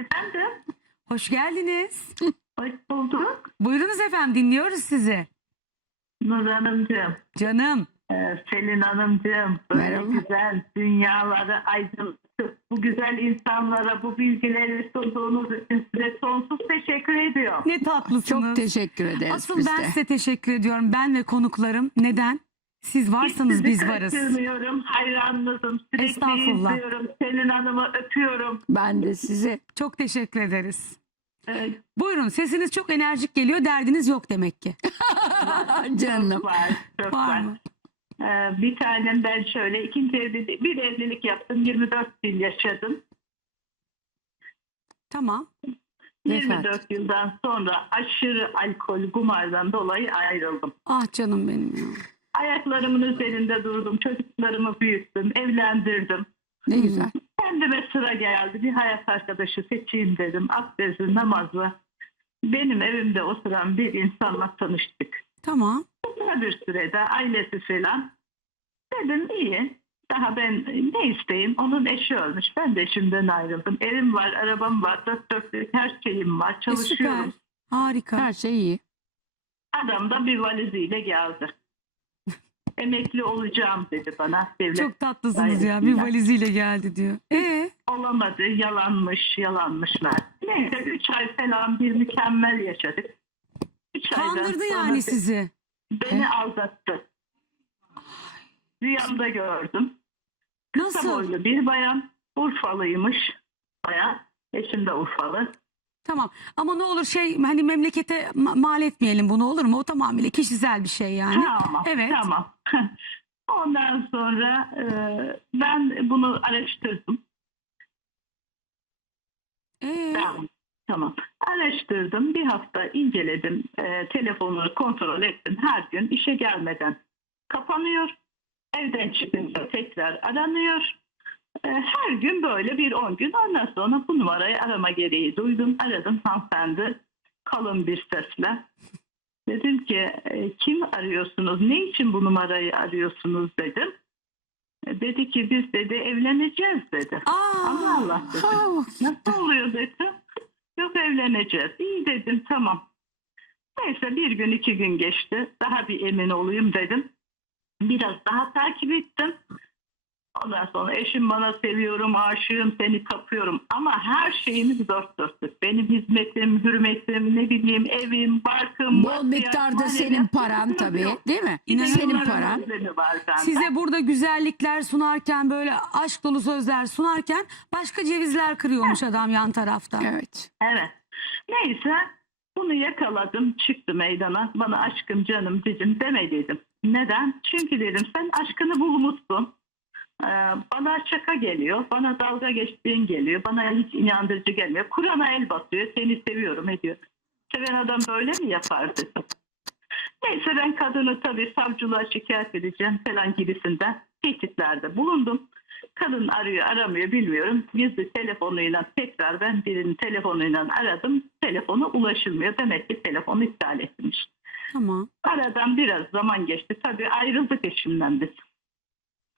Efendim, Hoş geldiniz. hoş bulduk. Buyurunuz efendim dinliyoruz sizi. Nur Hanımcığım, Canım. e, Selin Hanımcığım, böyle Merhaba. güzel dünyaları aydınlatıp bu güzel insanlara bu bilgileri sunduğunuz için size sonsuz teşekkür ediyorum. Ne tatlısınız. Çok teşekkür ederiz Asıl biz ben de. size teşekkür ediyorum. Ben ve konuklarım. Neden? Siz varsanız Hiç biz varız. kaçırmıyorum, hayranınızım. Sürekli Estağfurullah. izliyorum. Selin Hanım'ı öpüyorum. Ben de size Çok teşekkür ederiz. E, Buyurun sesiniz çok enerjik geliyor. Derdiniz yok demek ki. canım. çok var, çok Var var. mı? Ee, bir tanem ben şöyle ikinci evlilik, bir evlilik yaptım 24 yıl yaşadım. Tamam. 24 yıldan sonra aşırı alkol kumardan dolayı ayrıldım. Ah canım benim ya. Ayaklarımın üzerinde durdum, çocuklarımı büyüttüm, evlendirdim. Ne güzel. Kendime sıra geldi, bir hayat arkadaşı seçeyim dedim. Abdesti, namazı. Benim evimde oturan bir insanla tanıştık. Tamam. Kısa bir sürede ailesi falan. Dedim iyi. Daha ben ne isteyeyim? Onun eşi ölmüş. Ben de eşimden ayrıldım. Evim var, arabam var, dört dörtlük her şeyim var. E, süper. Çalışıyorum. Harika. Her şey iyi. Adam da bir valiziyle geldi. Emekli olacağım dedi bana. Devlet Çok tatlısınız ya. Bir valiziyle geldi diyor. Ee, olamadı. Yalanmış, yalanmışlar. Neyse 3 ay falan bir mükemmel yaşadık. Üç kandırdı yani sizi. Beni aldattı. Rüyamda gördüm. Kısa Nasıl? boylu bir bayan. Urfalıymış bayan. Eşim de Urfalı. Tamam. Ama ne olur şey hani memlekete ma- mal etmeyelim bunu olur mu? O tamamıyla kişisel bir şey yani. Tamam. Evet. Tamam. Ondan sonra e, ben bunu araştırdım. Ee, Tamam. Tamam. Araştırdım. Bir hafta inceledim. E, telefonunu kontrol ettim. Her gün işe gelmeden kapanıyor. Evden çıkınca tekrar aranıyor. Her gün böyle bir 10 gün. Ondan sonra bu numarayı arama gereği duydum. Aradım hanımefendi. Kalın bir sesle. Dedim ki e, kim arıyorsunuz? Ne için bu numarayı arıyorsunuz dedim. E, dedi ki biz dedi evleneceğiz dedi. aa, Allah Allah dedi. Ha, Nasıl oluyor dedim. Yok evleneceğiz. İyi dedim tamam. Neyse bir gün iki gün geçti. Daha bir emin olayım dedim. Biraz daha takip ettim. Ondan sonra eşim bana seviyorum, aşığım, seni kapıyorum. Ama her şeyimiz dört dörtlük. Benim hizmetim, hürmetim, ne bileyim evim, barkım. Bol miktarda manevi senin paran tabii yok. değil mi? Yine Senin paran. Size burada güzellikler sunarken böyle aşk dolu sözler sunarken başka cevizler kırıyormuş adam yan tarafta. Evet. Evet. Neyse bunu yakaladım çıktı meydana. Bana aşkım canım cicim demediydim. Neden? Çünkü dedim sen aşkını bulmuşsun. Ee, bana şaka geliyor. Bana dalga geçtiğin geliyor. Bana hiç inandırıcı gelmiyor. Kur'an'a el basıyor. Seni seviyorum ediyor. Seven adam böyle mi yapar dedim. Neyse ben kadını tabii savcılığa şikayet edeceğim falan gibisinden tehditlerde bulundum. Kadın arıyor aramıyor bilmiyorum. Gizli telefonuyla tekrar ben birinin telefonuyla aradım. Telefonu ulaşılmıyor. Demek ki telefonu iptal etmiş. Tamam. Aradan biraz zaman geçti. Tabii ayrıldık eşimden biz.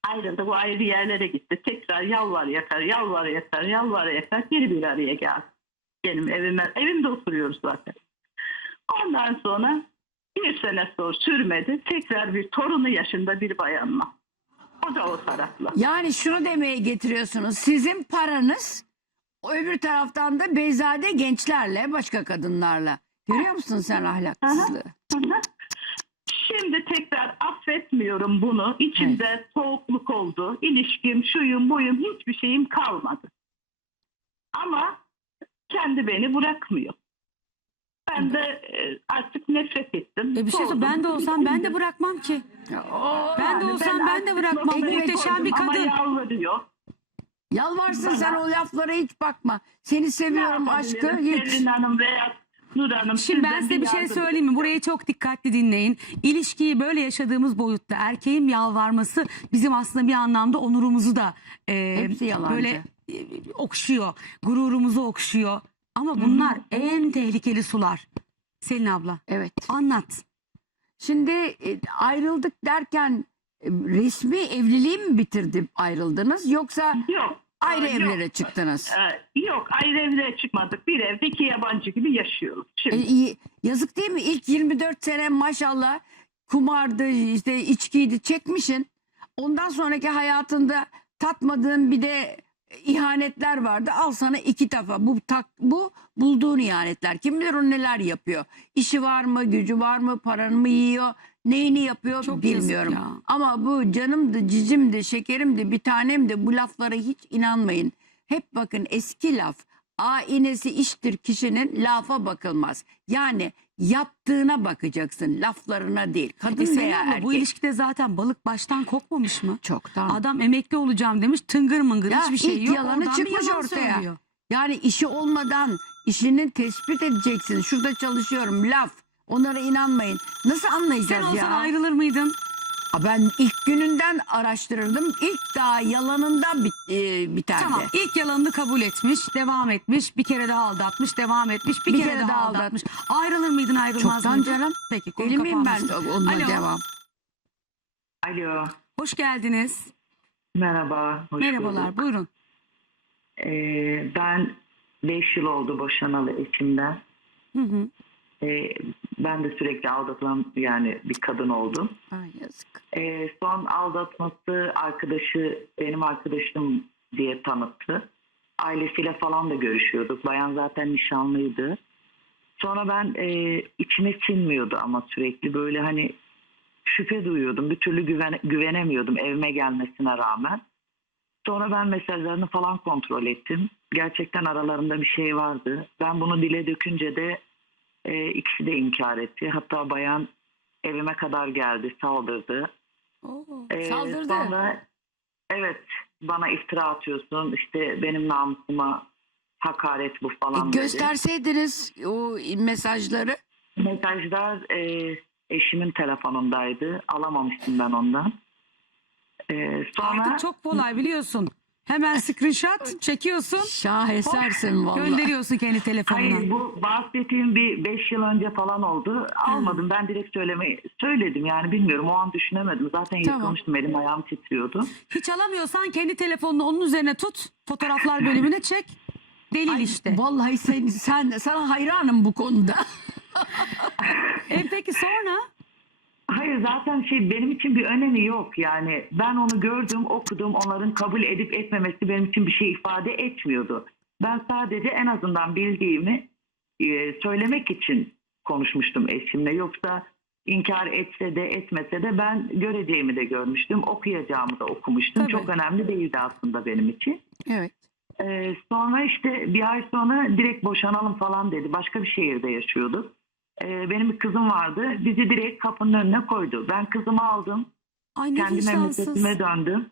Ayrıldı bu ayrı yerlere gitti. Tekrar yalvar yakar, yalvar yakar, yalvar yakar. Geri bir araya geldi. Benim evime, evimde oturuyoruz zaten. Ondan sonra bir sene sonra sürmedi. Tekrar bir torunu yaşında bir bayanla. O da o tarafla. Yani şunu demeye getiriyorsunuz. Sizin paranız öbür taraftan da beyzade gençlerle, başka kadınlarla. Görüyor musun sen ahlaksızlığı? Hı hı. Şimdi tekrar affetmiyorum bunu. İçimde soğukluk oldu. İlişkim, şuyum, buyum hiçbir şeyim kalmadı. Ama kendi beni bırakmıyor. Ben de e, artık nefret ettim. E bir şey Soğudum. ben de olsam ben de bırakmam ki. Oo, Ben de olsam ben de artık bırakmam. noktayı Muhteşem bir koydum ama kadın. yalvarıyor. Yalvarsın Bana- sen o laflara hiç bakma. Seni seviyorum aşkı hiç. Selin Hanım veya Nur Hanım. Şimdi ben size bir şey söyleyeyim mi? Burayı çok dikkatli dinleyin. İlişkiyi böyle yaşadığımız boyutta erkeğin yalvarması bizim aslında bir anlamda onurumuzu da e, böyle e, okşuyor. Gururumuzu okşuyor. Ama bunlar en tehlikeli sular. Selin abla Evet. anlat. Şimdi e, ayrıldık derken e, resmi evliliği mi bitirdi ayrıldınız yoksa Yok. Ayrı yok. evlere çıktınız. Ee, yok ayrı evlere çıkmadık. Bir evde iki yabancı gibi yaşıyoruz. Şimdi E, iyi. Yazık değil mi? İlk 24 sene maşallah kumardı, işte içkiydi çekmişin. Ondan sonraki hayatında tatmadığın bir de ihanetler vardı. Al sana iki defa. Bu tak, bu bulduğun ihanetler. Kim bilir o neler yapıyor. İşi var mı, gücü var mı, paranı mı yiyor, neyini yapıyor Çok yazık bilmiyorum. ya. Ama bu canımdı, cicimdi, şekerimdi, bir tanemdi bu laflara hiç inanmayın. Hep bakın eski laf. Ainesi iştir kişinin lafa bakılmaz. Yani yaptığına bakacaksın laflarına değil. Kadın Sayın veya erkek. bu ilişkide zaten balık baştan kokmamış mı? Çoktan. Adam emekli olacağım demiş tıngır mıngır Ya hiçbir şey ilk yok. yalanı Oradan bir çıkmış yalan ortaya. söylüyor. Yani işi olmadan işini tespit edeceksin. Şurada çalışıyorum laf. Onlara inanmayın. Nasıl Sen anlayacağız olsan ya? ayrılır mıydın? Aa, Ben ilk gününden araştırırdım. İlk daha yalanından bit, e, biterdi. Tamam ilk yalanını kabul etmiş, devam etmiş, bir kere daha aldatmış, devam etmiş, bir, kere, daha aldatmış. Ayrılır mıydın ayrılmaz Çoktan mıydın? canım. Peki konu Deli miyim ben onunla Alo, devam? Alo, hoş geldiniz. merhaba. Hoş Merhabalar bulduk. buyurun. Ee, ben 5 yıl oldu boşanalı eşimden. Hı hı. Ee, ben de sürekli aldatılan yani bir kadın oldum. Ay yazık. Ee, son aldatması arkadaşı benim arkadaşım diye tanıttı. Ailesiyle falan da görüşüyorduk. Bayan zaten nişanlıydı. Sonra ben e, içime sinmiyordu ama sürekli böyle hani şüphe duyuyordum. Bir türlü güven, güvenemiyordum evime gelmesine rağmen. Sonra ben mesajlarını falan kontrol ettim. Gerçekten aralarında bir şey vardı. Ben bunu dile dökünce de e, ikisi de inkar etti. Hatta bayan evime kadar geldi, saldırdı. Oo. Ee, Saldırdı. Sonra evet bana iftira atıyorsun işte benim namusuma hakaret bu E, falan dedi. gösterseydiniz o mesajları. Mesajlar e, eşimin telefonundaydı. Alamamıştım ben ondan. E, sonra Artık çok kolay biliyorsun. Hemen screenshot çekiyorsun, Şahesersin vallahi. gönderiyorsun kendi telefonuna. hayır bu bahsettiğim bir 5 yıl önce falan oldu. Almadım ben direkt söylemeyi söyledim yani bilmiyorum o an düşünemedim. Zaten Tamam. yıkılmıştım elim ayağım titriyordu. Hiç alamıyorsan kendi telefonunu onun üzerine tut. Fotoğraflar bölümüne çek. Delil işte. Vallahi sen, sen sana hayranım bu konuda. E peki sonra? Hayır zaten şey benim için bir önemi yok yani ben onu gördüm okudum onların kabul edip etmemesi benim için bir şey ifade etmiyordu. Ben sadece en azından bildiğimi e, söylemek için konuşmuştum eşimle yoksa inkar etse de etmese de ben göreceğimi de görmüştüm okuyacağımı da okumuştum Tabii. çok önemli değildi aslında benim için. evet. Ee, sonra işte bir ay sonra direkt boşanalım falan dedi. Başka bir şehirde yaşıyorduk. Ee, benim bir kızım vardı. Bizi direkt kapının önüne koydu. Ben kızımı aldım. Ay ne kendi vicdansız. memleketime döndüm.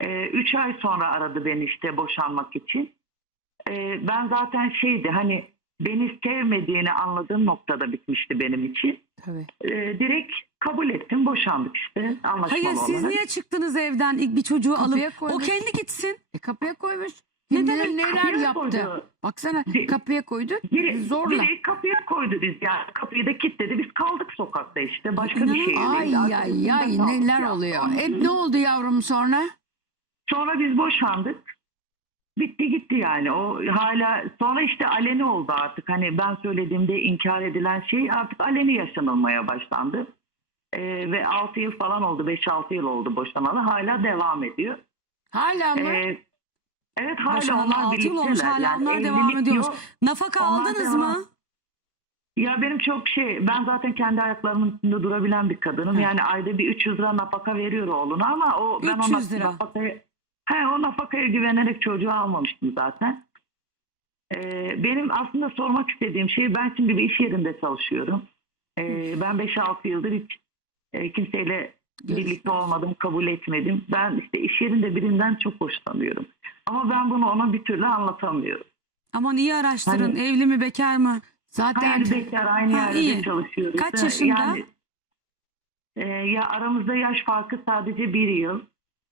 Ee, üç ay sonra aradı beni işte boşanmak için. Ee, ben zaten şeydi hani beni sevmediğini anladığım noktada bitmişti benim için. Tabii. Ee, direkt kabul ettim. Boşandık işte anlaşmalı Hayır siz olarak. niye çıktınız evden ilk bir çocuğu Kapıya alıp? O koymuş. kendi gitsin. E kapıya koymuş. Ne Kim demek bilir neler kapıya yaptı. koydu? Baksana Di- kapıya koydu. Direkt, Zorla. direkt kapıya koydu biz yani. Kapıyı da kilitledi. Biz kaldık sokakta işte. Başka bir şey. Ay ay ay neler oluyor. E ne oldu yavrum sonra? Sonra biz boşandık. Bitti gitti yani. O hala sonra işte aleni oldu artık. Hani ben söylediğimde inkar edilen şey artık aleni yaşanılmaya başlandı. Ee, ve 6 yıl falan oldu. 5-6 yıl oldu boşanalı. Hala devam ediyor. Hala mı? Ee, evet hala Boşanalı onlar altı yıl olmuş birlikteler. hala Yani onlar devam evlilik ediyormuş. yok. Nafaka Onlar aldınız devam- mı? Ya benim çok şey ben zaten kendi ayaklarımın üstünde durabilen bir kadınım. Yani ayda bir 300 lira nafaka veriyor oğluna ama o ben 300 ona lira. nafakaya he, o nafakaya güvenerek çocuğu almamıştım zaten. Ee, benim aslında sormak istediğim şey ben şimdi bir iş yerinde çalışıyorum. Ee, ben 5-6 yıldır hiç e, kimseyle birlikte olmadım, kabul etmedim. Ben işte iş yerinde birinden çok hoşlanıyorum. Ama ben bunu ona bir türlü anlatamıyorum. Aman iyi araştırın. Hani- Evli mi bekar mı? Zaten Hayır bekar aynı Ha, yerde iyi. çalışıyoruz. Kaç Ee, yaşında? Yani, e, ya aramızda yaş farkı sadece bir yıl.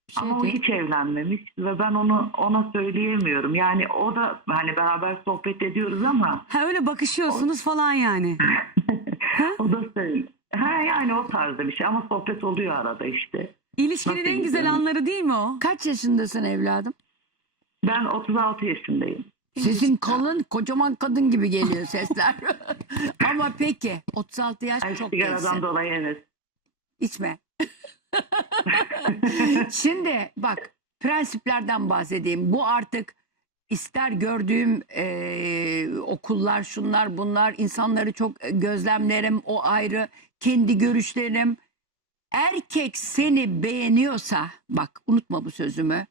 bir şey Ama o değil. hiç evlenmemiş ve ben onu ona söyleyemiyorum. Yani o da hani beraber sohbet ediyoruz ama Ha öyle bakışıyorsunuz falan yani. o da söylüyor. Ha yani o tarzda bir şey ama sohbet oluyor arada işte. İlişkinin Nasıl en güzel gidiyor? anları değil mi o? Kaç yaşındasın evladım? Ben 36 yaşındayım. Sesin kalın, kocaman kadın gibi geliyor sesler. Ama peki 36 yaş Ay, çok sigaradan gençsin. dolayı evet. İçme. Şimdi bak prensiplerden bahsedeyim. Bu artık ister gördüğüm eee, okullar şunlar bunlar insanları çok gözlemlerim o ayrı kendi görüşlerim. Erkek seni beğeniyorsa bak unutma bu sözümü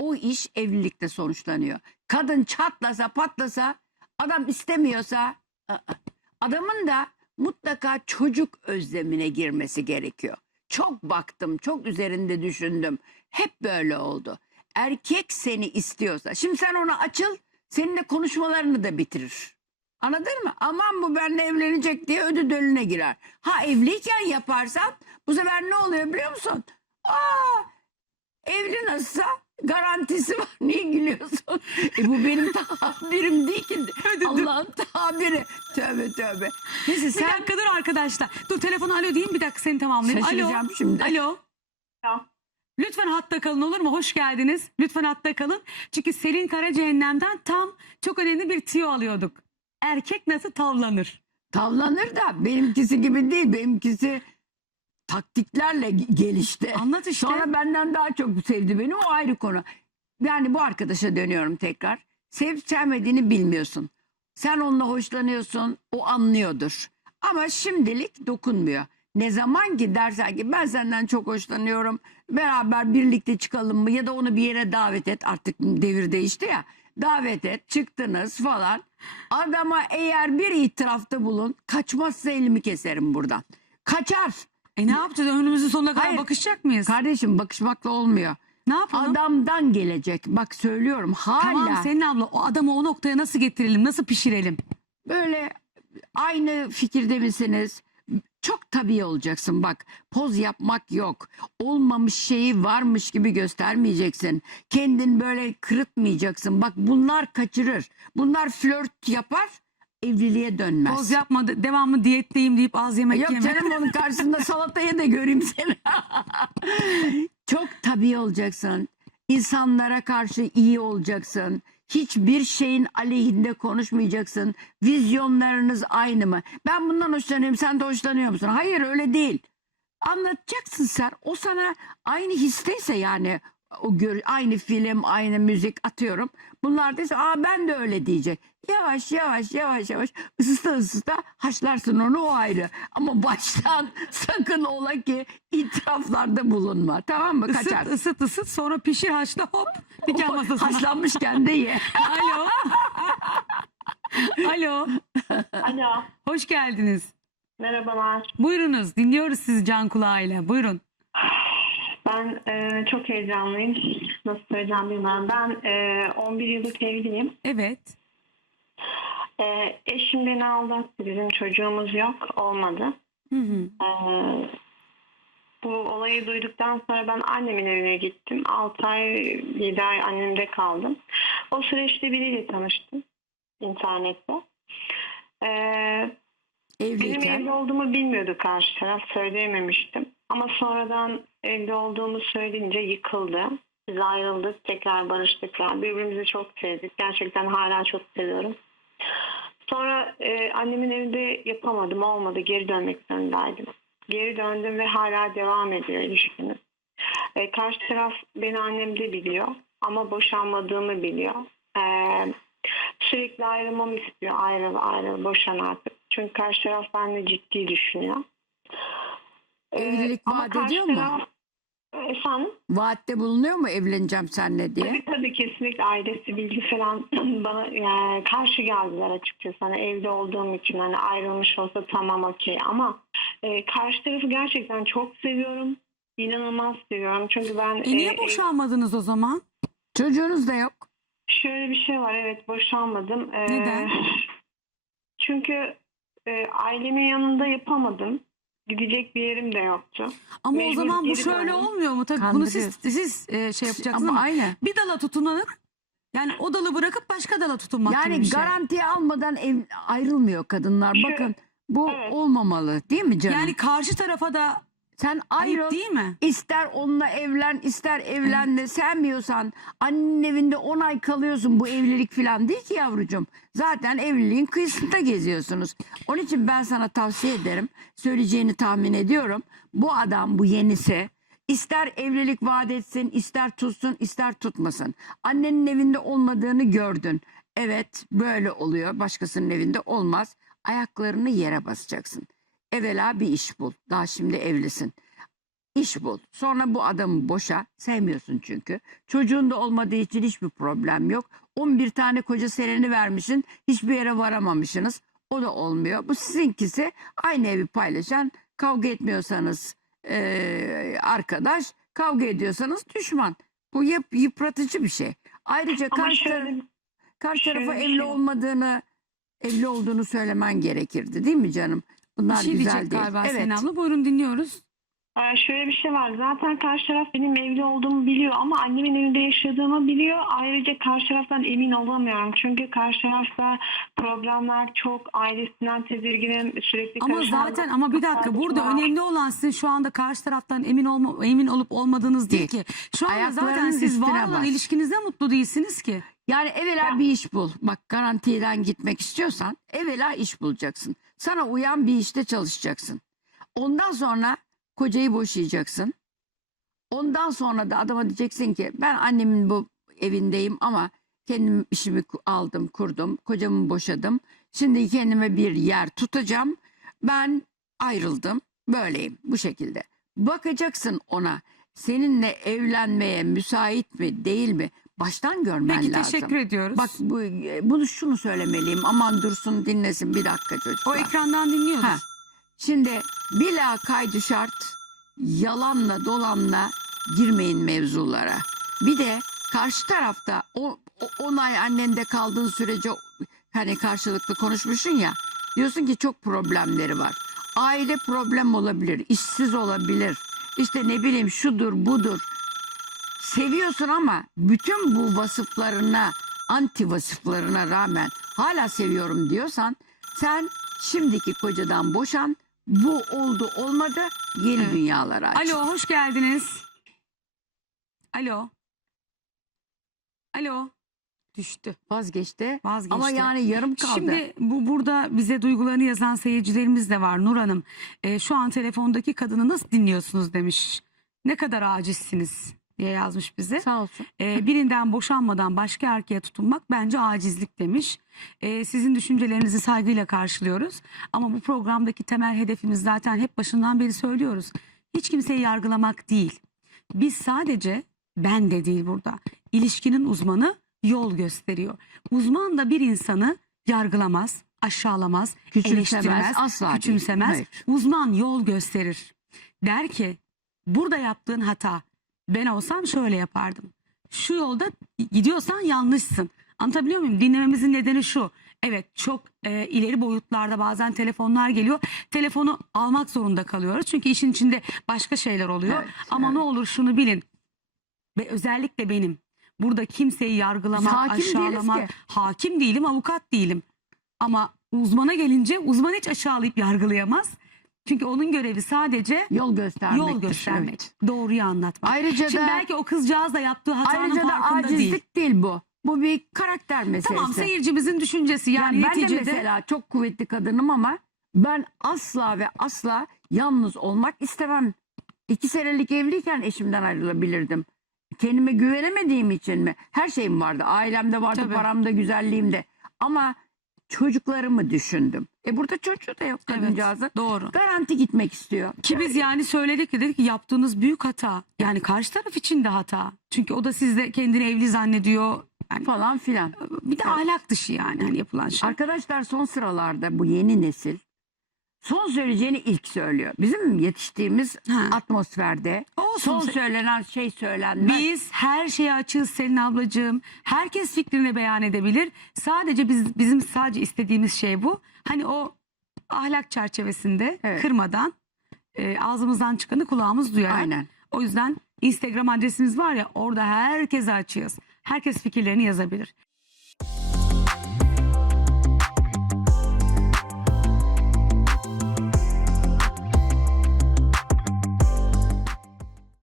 o, iş evlilikte sonuçlanıyor. Kadın çatlasa patlasa adam istemiyorsa adamın da mutlaka çocuk özlemine girmesi gerekiyor. Çok baktım, çok üzerinde düşündüm. Hep böyle oldu. Erkek seni istiyorsa, şimdi sen ona açıl, seninle konuşmalarını da bitirir. Anladın mı? Aman bu benimle evlenecek diye ödü dölüne girer. Ha evliyken yaparsan bu sefer ne oluyor biliyor musun? Aa evli nasılsa garantisi var. Niye gülüyorsun? E bu benim tabirim değil ki. Allah'ın tabiri. Tövbe tövbe. Neyse Bir sen dakika dur arkadaşlar. Dur telefonu alo diyeyim bir dakika seni tamamlayayım. Alo. şaşıracağım şimdi. Alo. Alo. Lütfen hatta kalın olur mu? Hoş geldiniz. Lütfen hatta kalın. Çünkü Selin Kara Cehennem'den tam çok önemli bir tiyo alıyorduk. Erkek nasıl tavlanır? Tavlanır da benimkisi gibi değil. Benimkisi taktiklerle ge- gelişti. Anlat işte. Sonra benden daha çok sevdi beni. O ayrı konu. Yani bu arkadaşa dönüyorum tekrar. Sevip sevmediğini bilmiyorsun. Sen onunla hoşlanıyorsun. O anlıyordur. Ama şimdilik dokunmuyor. Ne zaman ki dersen ki ben senden çok hoşlanıyorum. Beraber birlikte çıkalım mı? Ya da onu bir yere davet et. Artık devir değişti ya. Davet et. Çıktınız falan. Adama eğer bir itirafta bulun. Kaçmazsa elimi keserim buradan. Kaçar. E ne yapacağız? Ömrümüzün sonuna kadar Hayır. bakışacak mıyız? Kardeşim bakışmakla olmuyor. ne yapalım? Adamdan gelecek. Bak söylüyorum hala Tamam Selin abla o adamı o noktaya nasıl getirelim? Nasıl pişirelim? böyle aynı fikirde misiniz? Çok tabii olacaksın bak. Poz yapmak yok. Olmamış şeyi varmış gibi göstermeyeceksin. Kendin böyle kırıtmayacaksın. Bak bunlar kaçırır. Bunlar flört yapar, evliliğe dönmez. Poz yapma de- devamlı diyetteyim deyip az yemek Yok yeme. canım onun karşısında salataya da göreyim seni. Çok tabii olacaksın. İnsanlara karşı iyi olacaksın. Hiçbir şeyin aleyhinde konuşmayacaksın. Vizyonlarınız aynı mı? Ben bundan hoşlanıyorum sen de hoşlanıyor musun? Hayır öyle değil. Anlatacaksın sen. O sana aynı histeyse yani o gör, aynı film, aynı müzik atıyorum. Bunlar dese aa ben de öyle diyecek. Yavaş yavaş yavaş yavaş ısısta ısısta haşlarsın onu o ayrı. Ama baştan sakın ola ki itiraflarda bulunma. Tamam mı? Kaçar. Isıt ısıt ısıt sonra pişir haşla hop nikah masasına. Haşlanmışken de ye. Alo. Alo. Alo, Hoş geldiniz. merhabalar. Buyurunuz dinliyoruz sizi can kulağıyla. Buyurun. Ben e, çok heyecanlıyım. Nasıl söyleyeceğim bilmiyorum. Ben e, 11 yıllık evliyim. Evet. E, eşim beni aldattı. Bizim çocuğumuz yok. Olmadı. Hı hı. E, bu olayı duyduktan sonra ben annemin evine gittim. 6 ay, 7 ay annemde kaldım. O süreçte biriyle tanıştım. internette. E, Benim evli olduğumu bilmiyordu karşı taraf. Söyleyememiştim. Ama sonradan evli olduğumu söyleyince yıkıldı. Biz ayrıldık. Tekrar barıştık. Yani birbirimizi çok sevdik. Gerçekten hala çok seviyorum. Sonra e, annemin evinde yapamadım. Olmadı. Geri dönmek zorundaydım. Geri döndüm ve hala devam ediyor ilişkimiz. E, karşı taraf beni annemde biliyor. Ama boşanmadığımı biliyor. E, sürekli ayrılmamı istiyor. Ayrıl ayrıl boşan artık. Çünkü karşı taraf benimle ciddi düşünüyor. Ee, Evlilik ama vaat ediyor mu? taraf- Efendim? Vaatte bulunuyor mu evleneceğim seninle diye? Tabii tabii kesinlikle ailesi bilgi falan bana yani karşı geldiler açıkçası. Hani evli olduğum için hani ayrılmış olsa tamam okey ama e, karşı tarafı gerçekten çok seviyorum. İnanılmaz seviyorum. Çünkü ben E niye e, boşanmadınız o zaman? Çocuğunuz da yok. Şöyle bir şey var evet boşanmadım. Ee, Neden? Çünkü e, ailemin yanında yapamadım. Gidecek bir yerim de yoktu. Ama o Mecbur zaman bu geri şöyle döndüm. olmuyor mu? Tabii bunu siz siz e, şey yapacaksınız Ama ama, aynı. bir dala tutunanır. Yani o dalı bırakıp başka dala tutunmak gibi Yani bir şey. garantiye almadan ev ayrılmıyor kadınlar. Bakın bu Evet. olmamalı değil mi canım? Yani karşı tarafa da Sen ayrıl. Ayıp değil mi? İster onunla evlen, ister evlenme. Sevmiyorsan annenin evinde 10 ay kalıyorsun. Bu evlilik falan değil ki yavrucuğum. Zaten evliliğin kıyısında geziyorsunuz. Onun için ben sana tavsiye ederim. Söyleyeceğini tahmin ediyorum. Bu adam, bu yenisi ister evlilik vaat etsin, ister tutsun, ister tutmasın. Annenin evinde olmadığını gördün. Evet, böyle oluyor. Başkasının evinde olmaz. Ayaklarını yere basacaksın. Evvela bir iş bul. Daha şimdi evlisin. İş bul. Sonra bu adamı boşa. Sevmiyorsun çünkü. Çocuğun da olmadığı için hiçbir problem yok. 11 tane koca sereni vermişsin. Hiçbir yere varamamışsınız. O da olmuyor. Bu sizinkisi aynı evi paylaşan. Kavga etmiyorsanız eee, arkadaş. Kavga ediyorsanız düşman. Bu yıp, yıpratıcı bir şey. Ayrıca Ama karşı, şöyle karşı tarafa evli şey- olmadığını evli olduğunu söylemen gerekirdi değil mi canım? Bir Bunlar şey güzel diyecek değil. galiba evet. Selin abla. Buyurun dinliyoruz. Ee, Şöyle bir şey var. Zaten karşı taraf benim evli olduğumu biliyor ama annemin evinde yaşadığımı biliyor. Ayrıca karşı taraftan emin olamıyorum. Çünkü karşı tarafta problemler çok. Ailesinden tedirginim. Sürekli Ama zaten ama bir dakika burada var. önemli olan sizin şu anda karşı taraftan emin olma, emin olup olmadığınız değil, Değil. ki. Şu anda zaten siz var üstüne olan bas. ilişkinizde mutlu değilsiniz ki. Yani evvela bir iş bul. Bak garantiden gitmek istiyorsan evvela iş bulacaksın. Sana uyan bir işte çalışacaksın. Ondan sonra kocayı boşayacaksın. Ondan sonra da adama diyeceksin ki ben annemin bu evindeyim ama kendim işimi aldım, kurdum. Kocamı boşadım. Şimdi kendime bir yer tutacağım. Ben ayrıldım. Böyleyim bu şekilde. Bakacaksın ona. Seninle evlenmeye müsait mi değil mi? Baştan görmen Peki lazım. teşekkür ediyoruz. Bak bu, bunu şunu söylemeliyim. Aman dursun dinlesin bir dakika çocuklar. o ekrandan dinliyoruz. Ha. Şimdi bila kaydı şart yalanla dolanla girmeyin mevzulara. Bir de karşı tarafta o, o onay annende kaldığın sürece hani karşılıklı konuşmuşsun ya diyorsun ki çok problemleri var. Aile problem olabilir, işsiz olabilir. İşte ne bileyim şudur budur. Seviyorsun ama bütün bu vasıflarına, anti vasıflarına rağmen hala seviyorum diyorsan sen şimdiki kocadan boşan. Bu oldu olmadı yeni Evet. dünyalara aç. Alo hoş geldiniz. Alo. Alo. Düştü. Vazgeçti. Vazgeçti. Ama yani yarım kaldı. Şimdi bu burada bize duygularını yazan seyircilerimiz de var. Nur Hanım e, şu an telefondaki kadını nasıl dinliyorsunuz demiş. Ne kadar acizsiniz diye yazmış bize. Sağ olsun. E, birinden boşanmadan başka erkeğe tutunmak bence acizlik demiş. E, sizin düşüncelerinizi saygıyla karşılıyoruz. Ama bu programdaki temel hedefimiz zaten hep başından beri söylüyoruz. Hiç kimseyi yargılamak değil. Biz sadece ben de değil burada. İlişkinin uzmanı yol gösteriyor. Uzman da bir insanı yargılamaz, aşağılamaz, Küçümsemez, eleştirmez, asla değil. küçümsemez. Hayır. Uzman yol gösterir. Der ki burada yaptığın hata ben olsam şöyle yapardım. Şu yolda gidiyorsan yanlışsın. Anlatabiliyor muyum? Dinlememizin nedeni şu. Evet çok e, ileri boyutlarda bazen telefonlar geliyor. Telefonu almak zorunda kalıyoruz. Çünkü işin içinde başka şeyler oluyor. Evet, Ama evet. ne olur şunu bilin. Ve özellikle benim burada kimseyi yargılamak, hakim aşağılamak, ki. hakim değilim, avukat değilim. Ama uzmana gelince uzman hiç aşağılayıp yargılayamaz. Çünkü onun görevi sadece Yol göstermek. yol göstermek, doğruyu anlatmak. Ayrıca Şimdi da belki o kızcağız da yaptığı hatanın ayrıca da farkında acizlik değil. değil. bu. Bu bir karakter meselesi. Tamam seyircimizin düşüncesi yani, Yani ben de neticede mesela çok kuvvetli kadınım ama ben asla ve asla yalnız olmak istemem. İki senelik evliyken eşimden ayrılabilirdim. Kendime güvenemediğim için mi? Her şeyim vardı. Ailemde vardı, Tabii. paramda, güzelliğimde. Ama çocuklarımı düşündüm. E burada çocuğu da yok kadıncağızın. evet, doğru. Garanti gitmek istiyor. Ki biz yani söyledik ki dedik ki yaptığınız büyük hata. Yani karşı taraf için de hata. Çünkü o da sizde kendini evli zannediyor. Yani falan filan. bir de ahlak dışı yani hani yapılan şey. Arkadaşlar son sıralarda bu yeni nesil son söyleyeceğini ilk söylüyor. Bizim yetiştiğimiz Ha. atmosferde Olsun. son söylenen şey söylenmez. Biz her şeye açığız Selin ablacığım. Herkes fikrini beyan edebilir. Sadece biz bizim sadece istediğimiz şey bu. Hani o ahlak çerçevesinde Evet. kırmadan e, ağzımızdan çıkanı kulağımız duyar. Aynen. O yüzden Instagram adresimiz var ya orada herkese açığız. Herkes fikirlerini yazabilir.